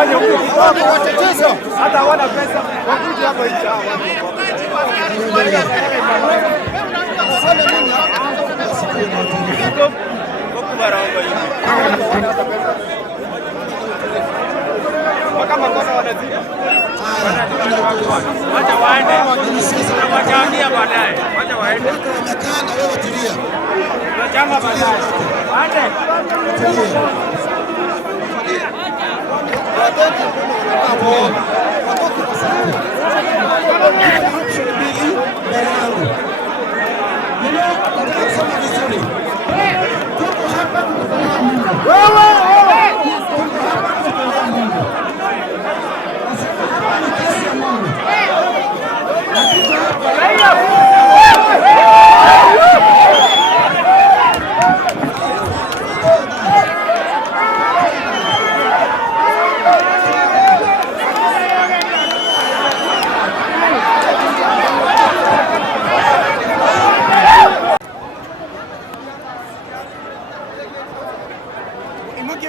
wafanye huko kidogo, hata hawana pesa wakuja hapo nje hao kama kosa wanazidi wacha waende, wataangia baadaye, wacha waende, Kana wewe tulia, chama baadaye waende.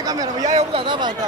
Kamera, ya yo buka bata.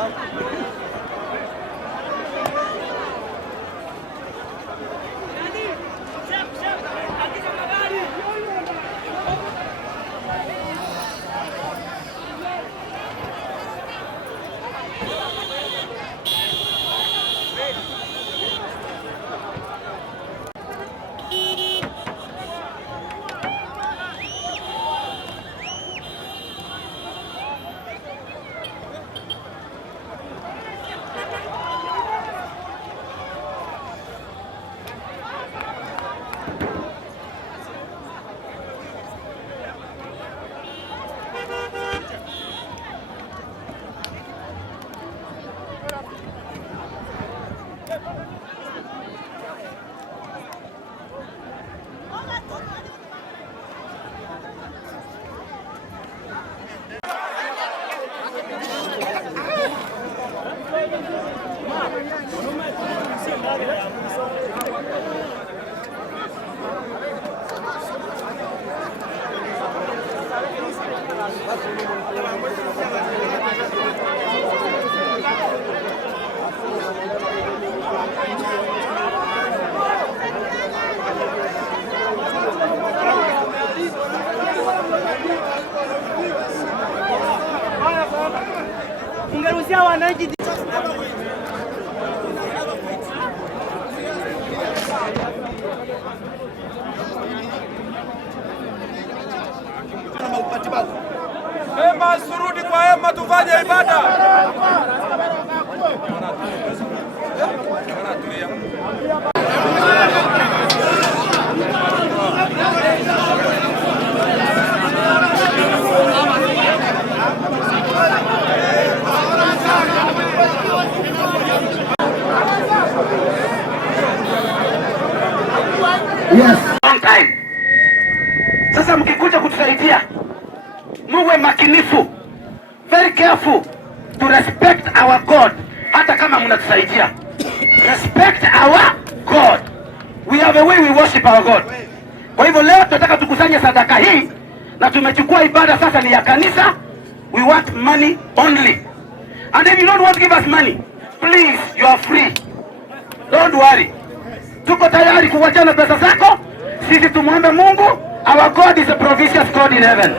Ungeruhusia wananchi Hema, surudi kwa hema tufanye ibada. Yes, long time. Sasa mkikuja kutusaidia, muwe makinifu, very careful to respect our God. Hata kama mnatusaidia, respect our God. We have a way we worship our God. Kwa hivyo leo tunataka tukusanye sadaka hii, na tumechukua ibada sasa ni ya kanisa. We want money only. And if you don't want to give us money, please, you are free. Don't worry. Tuko tayari kuwachana pesa zako. Sisi tumwombe Mungu. Our God is a provincial God in heaven.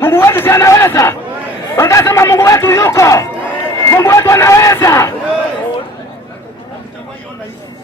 Mungu wetu si anaweza. Wangasema Mungu wetu yuko.